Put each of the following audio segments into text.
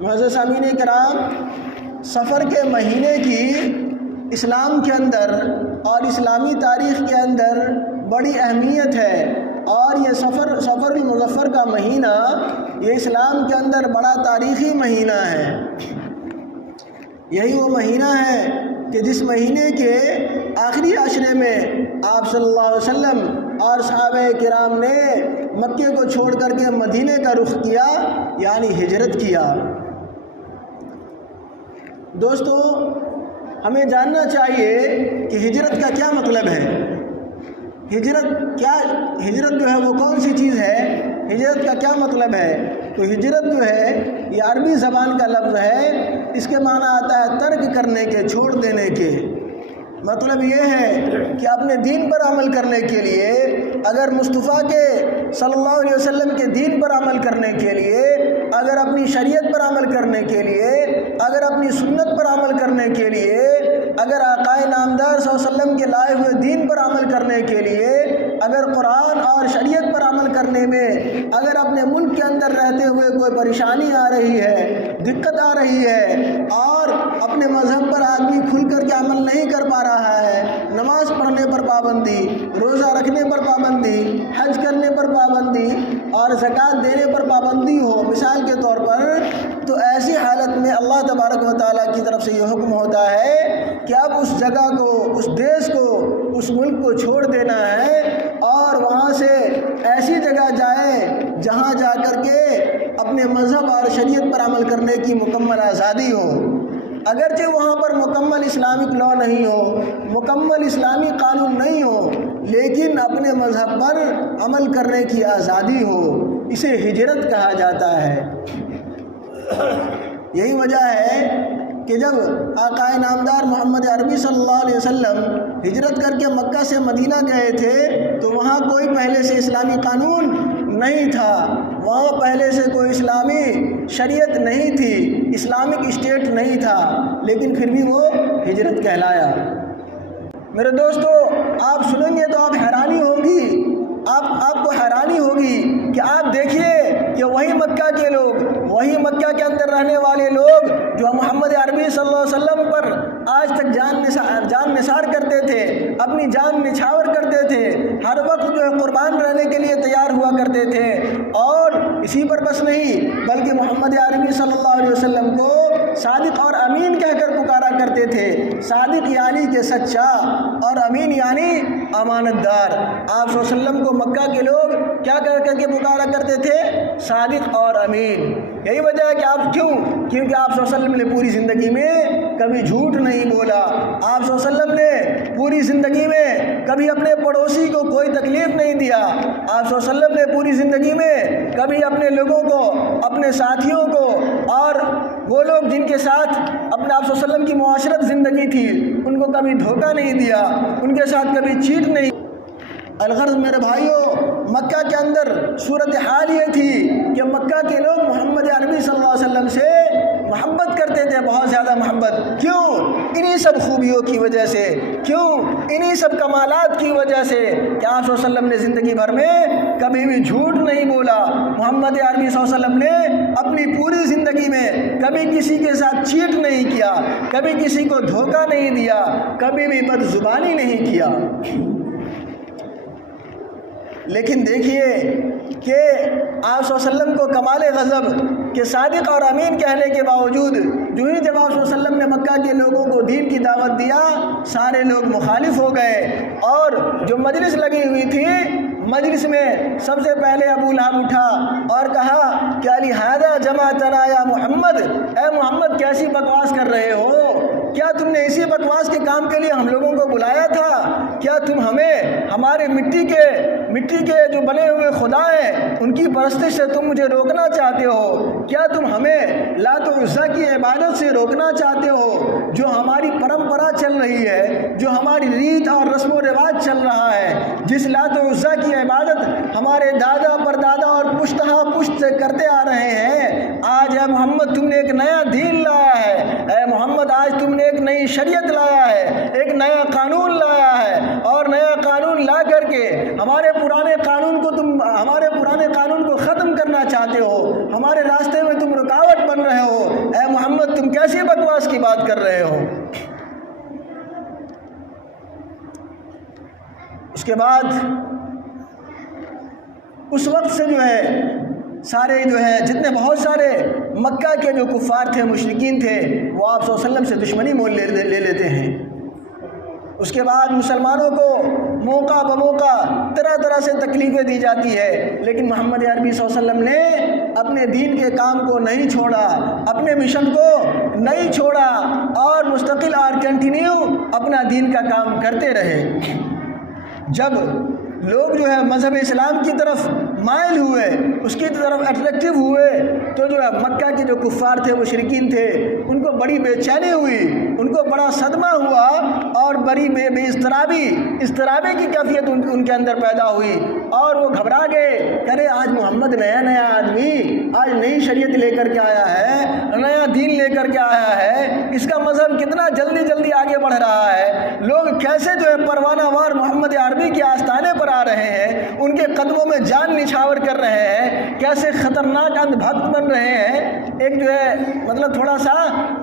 معزز سامعین کرام، سفر کے مہینے کی اسلام کے اندر اور اسلامی تاریخ کے اندر بڑی اہمیت ہے، اور یہ سفر المظفر کا مہینہ یہ اسلام کے اندر بڑا تاریخی مہینہ ہے۔ یہی وہ مہینہ ہے کہ جس مہینے کے آخری عشرے میں آپ صلی اللہ علیہ وسلم اور صحابہ کرام نے مکے کو چھوڑ کر کے مدینے کا رخ کیا، یعنی ہجرت کیا۔ دوستو، ہمیں جاننا چاہیے کہ ہجرت کا کیا مطلب ہے۔ ہجرت جو ہے وہ کون سی چیز ہے، ہجرت کا کیا مطلب ہے؟ تو ہجرت جو ہے یہ عربی زبان کا لفظ ہے، اس کے معنی آتا ہے ترک کرنے کے، چھوڑ دینے کے۔ مطلب یہ ہے کہ اپنے دین پر عمل کرنے کے لیے، اگر مصطفیٰ کے صلی اللہ علیہ وسلم کے دین پر عمل کرنے کے لیے، اگر اپنی شریعت پر عمل کرنے کے لیے، اگر اپنی سنت پر عمل کرنے کے لیے، اگر آقا نامدار صلی اللہ علیہ وسلم کے لائے ہوئے دین پر عمل کرنے کے لیے، اگر قرآن اور شریعت پر عمل کرنے میں اگر اپنے ملک کے اندر رہتے ہوئے کوئی پریشانی آ رہی ہے، دقت آ رہی ہے، اور اپنے مذہب پر آدمی کھل کر کے عمل نہیں کر پا رہا ہے، نماز پڑھنے پر پابندی، روزہ رکھنے پر پابندی، حج کرنے پر پابندی اور زکوٰۃ دینے پر پابندی ہو مثال کے طور پر، تو ایسی حالت میں اللہ تبارک و تعالیٰ کی طرف سے یہ حکم ہوتا ہے کہ اب اس جگہ کو، اس دیش کو، اس ملک کو چھوڑ دینا ہے اور وہاں سے ایسی جگہ جائے جہاں جا کر کے اپنے مذہب اور شریعت پر عمل کرنے کی مکمل آزادی ہو۔ اگرچہ وہاں پر مکمل اسلامک لا نہیں ہو، مکمل اسلامی قانون نہیں ہو، لیکن اپنے مذہب پر عمل کرنے کی آزادی ہو، اسے ہجرت کہا جاتا ہے۔ یہی وجہ ہے کہ جب آقا نامدار محمد عربی صلی اللہ علیہ وسلم ہجرت کر کے مکہ سے مدینہ گئے تھے تو وہاں کوئی پہلے سے اسلامی قانون نہیں تھا، وہاں پہلے سے کوئی اسلامی شریعت نہیں تھی، اسلامک اسٹیٹ نہیں تھا، لیکن پھر بھی وہ ہجرت کہلایا۔ میرے دوستو، آپ سنیں گے تو آپ حیرانی ہوگی، آپ کو حیرانی ہوگی کہ آپ دیکھیے کہ وہی مکہ کے لوگ، وہی مکہ کے اندر رہنے والے لوگ جو محمد عربی صلی اللہ علیہ وسلم پر آج تک جان نثار کرتے تھے، اپنی جان نچھاور کرتے تھے، ہر وقت جو ہے قربان رہنے کے لیے تیار ہوا کرتے تھے، اور اسی پر بس نہیں بلکہ محمد عربی صلی اللہ علیہ وسلم کو صادق اور امین کہہ کر پکارا کرتے تھے۔ صادق یعنی کہ سچا، اور امین یعنی امانت دار۔ آپ صلی اللہ علیہ وسلم کو مکہ کے لوگ کیا کر کے پکارا کرتے تھے؟ صادق اور امین۔ یہی وجہ ہے کہ کیونکہ آپ صلی اللہ علیہ وسلم نے پوری زندگی میں کبھی جھوٹ نہیں بولا، آپ صلی اللہ علیہ وسلم نے پوری زندگی میں کبھی اپنے پڑوسی کو کوئی تکلیف نہیں دیا، آپ صلی اللہ علیہ وسلم نے پوری زندگی میں کبھی اپنے لوگوں کو، اپنے ساتھیوں کو، اور وہ لوگ جن کے ساتھ اپنے آپ صلی اللہ علیہ وسلم کی معاشرت زندگی تھی، ان کو کبھی دھوکہ نہیں دیا، ان کے ساتھ کبھی چیٹ نہیں۔ الغرض میرے بھائیوں، مکہ کے اندر صورتحال یہ تھی کہ مکہ کے لوگ محمد عربی صلی اللہ علیہ وسلم سے محبت کرتے تھے، بہت زیادہ محبت۔ کیوں؟ انہی سب خوبیوں کی وجہ سے، کیوں؟ انہی سب کمالات کی وجہ سے کہ آپ صلی اللہ علیہ وسلم نے زندگی بھر میں کبھی بھی جھوٹ نہیں بولا، محمد عربی صلی اللہ علیہ وسلم نے اپنی پوری زندگی میں کبھی کسی کے ساتھ چیٹ نہیں کیا، کبھی کسی کو دھوکہ نہیں دیا، کبھی بھی بدزبانی نہیں کیا۔ لیکن دیکھیے کہ آپ صلی اللہ علیہ وسلم کو کمال غضب کہ صادق اور امین کہنے کے باوجود جو ہی جب آپ صلی اللہ علیہ وسلم نے مکہ کے لوگوں کو دین کی دعوت دیا، سارے لوگ مخالف ہو گئے، اور جو مجلس لگی ہوئی تھی، مجلس میں سب سے پہلے ابو لہب اٹھا اور کہا کہ لہذا جمعتنا یا محمد، اے محمد کیسی بکواس کر رہے ہو؟ کیا تم نے اسی بکواس کے کام کے لیے ہم لوگوں کو بلایا تھا؟ کیا تم ہمیں ہمارے مٹی کے جو بنے ہوئے خدا ہیں ان کی پرستش سے تم مجھے روکنا چاہتے ہو؟ کیا تم ہمیں لات و عزا کی عبادت سے روکنا چاہتے ہو؟ جو ہماری پرمپرا چل رہی ہے، جو ہماری ریت اور رسم و رواج چل رہا ہے، جس لات و عزا کی عبادت ہمارے دادا پردادا اور پشتہا پشت سے کرتے آ رہے ہیں، آج اے محمد تم نے ایک نیا دین لایا ہے، اے محمد آج تم نے ایک نئی شریعت لایا ہے، ایک نیا قانون لایا ہے، اور نیا قانون لا کر کے ہمارے پرانے قانون کو ختم کرنا چاہتے ہو، ہمارے راستے میں تم رکاوٹ بن رہے ہو، تم کیسی بکواس کی بات کر رہے ہو؟ اس کے بعد اس وقت سے جو ہے سارے جو ہے جتنے بہت سارے مکہ کے جو کفار تھے، مشرکین تھے، وہ آپ صلی اللہ علیہ وسلم سے دشمنی مول لے لیتے ہیں۔ اس کے بعد مسلمانوں کو موقع بموقع طرح طرح سے تکلیفیں دی جاتی ہے، لیکن محمد عربی صلی اللہ علیہ وسلم نے اپنے دین کے کام کو نہیں چھوڑا، اپنے مشن کو نہیں چھوڑا اور مستقل اور کنٹینیو اپنا دین کا کام کرتے رہے۔ جب لوگ جو ہے مذہب اسلام کی طرف مائل ہوئے، اس کی طرف اٹریکٹیو ہوئے، تو جو ہے مکہ کے جو کفار تھے، مشرکین تھے، ان کو بڑی بے چینی ہوئی، ان کو بڑا صدمہ ہوا اور بڑی بے اضطرابی کی کیفیت ان کے اندر پیدا ہوئی اور وہ گھبرا گئے کہ ارے آج محمد نیا آدمی آج نئی شریعت لے کر کے آیا ہے، نیا دین لے کر کے آیا ہے، اس کا مذہب کتنا جلدی آگے بڑھ رہا ہے، لوگ کیسے جو ہے پروانہ وار محمد عربی کے آستانے پر آ رہے ہیں، ان کے قدموں میں جان نچھاور کر رہے ہیں، کیسے خطرناک اندھ بھکت بن رہے ہیں۔ ایک جو ہے مطلب تھوڑا سا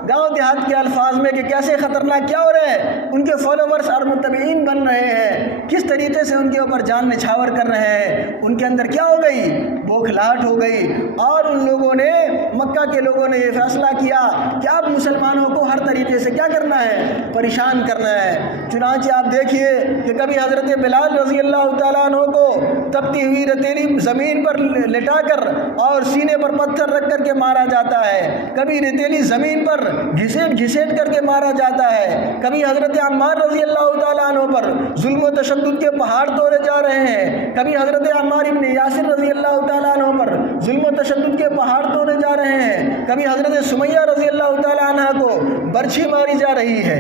گاؤں دیہات کے الفاظ میں کہ کیسے خطرناک کیا ہو رہے ہیں، ان کے فالوورز اور متبعین بن رہے ہیں، کس طریقے سے ان کے اوپر جان نچھاور کر رہے ہیں، ان کے اندر کیا ہو گئی، بوکھلاہٹ ہو گئی۔ اور ان لوگوں نے، مکہ کے لوگوں نے یہ فیصلہ کیا کہ اب مسلمانوں کو ہر طریقے سے کیا کرنا ہے، پریشان کرنا ہے۔ چنانچہ آپ دیکھیے کہ کبھی حضرت بلال رضی اللہ تعالیٰ عنہ کو تپتی ہوئی ریتیلی زمین پر لٹا کر اور سینے پر پتھر رکھ کر کے مارا جاتا ہے، کبھی ریتیلی زمین پر گھسیٹ کر کے مارا جاتا ہے، کبھی حضرت عمار رضی اللہ تعالیٰ عنہ پر ظلم و تشدد کے پہاڑ توڑے جا رہے ہیں، کبھی حضرت عمار ابن یاسر رضی اللہ تعالیٰ عنہ پر ظلم و تشدد کے پہاڑ توڑے جا رہے ہیں، کبھی حضرت سمیہ رضی اللہ تعالیٰ عنہ کو برچھی ماری جا رہی ہے۔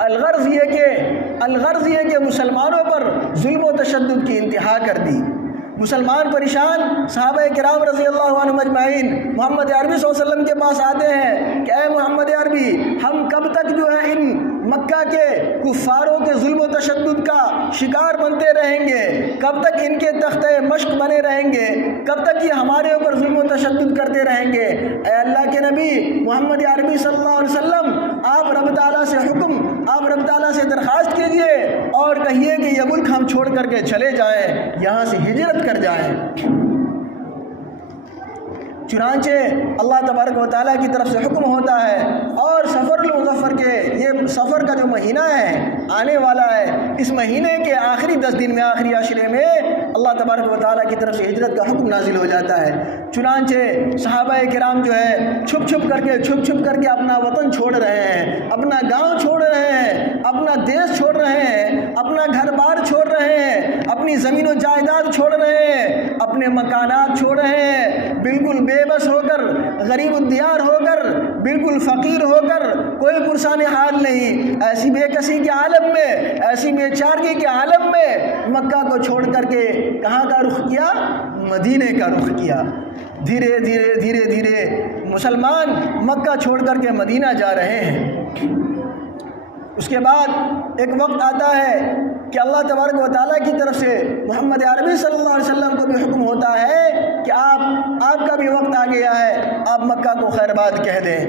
الغرض یہ کہ مسلمانوں پر ظلم و تشدد کی انتہا کر دی، مسلمان پریشان۔ صحابہ کرام رضی اللہ عنہم اجمعین محمد عربی صلی اللہ علیہ وسلم کے پاس آتے ہیں کہ اے محمد عربی، ہم کب تک جو ہے ان مکہ کے کفاروں کے ظلم و تشدد کا شکار بنتے رہیں گے، کب تک ان کے تختہ مشق بنے رہیں گے، کب تک یہ ہمارے اوپر ظلم و تشدد کرتے رہیں گے؟ اے اللہ کے نبی محمد عربی صلی اللہ علیہ وسلم، آپ رب تعالیٰ سے درخواست کیجئے اور کہیے کہ یہ ملک ہم چھوڑ کر کے چلے جائیں، یہاں سے ہجرت کر جائیں۔ چنانچہ اللہ تبارک و تعالیٰ کی طرف سے حکم ہوتا ہے اور سفر المظفر کے یہ سفر کا جو مہینہ ہے آنے والا ہے، اس مہینے کے آخری 10 دن میں، آخری عشرے میں اللہ تبارک و تعالیٰ کی طرف سے ہجرت کا حکم نازل ہو جاتا ہے۔ چنانچہ صحابہ کرام جو ہے چھپ چھپ کر کے اپنا وطن چھوڑ رہے ہیں، اپنا گاؤں چھوڑ رہے ہیں، اپنا دیش چھوڑ رہے ہیں، اپنا گھر بار چھوڑ رہے ہیں، اپنی زمین و جائیداد چھوڑ رہے ہیں، اپنے مکانات چھوڑ رہے ہیں، بالکل بے بس ہو کر، غریب الدیار ہو کر، بالکل فقیر ہو کر، کوئی پرسان حال نہیں، ایسی بے کسی کے عالم میں، ایسی بے چارگی کے عالم میں مکہ کو چھوڑ کر کے کہاں کا رخ کیا؟ مدینے کا رخ کیا۔ دھیرے دھیرے مسلمان مکہ چھوڑ کر کے مدینہ جا رہے ہیں۔ اس کے بعد ایک وقت آتا ہے کہ اللہ تبارک و تعالیٰ کی طرف سے محمد عربی صلی اللہ علیہ وسلم کو بھی حکم ہوتا ہے کہ آپ کا بھی وقت آ گیا ہے، آپ مکہ کو خیر باد کہہ دیں۔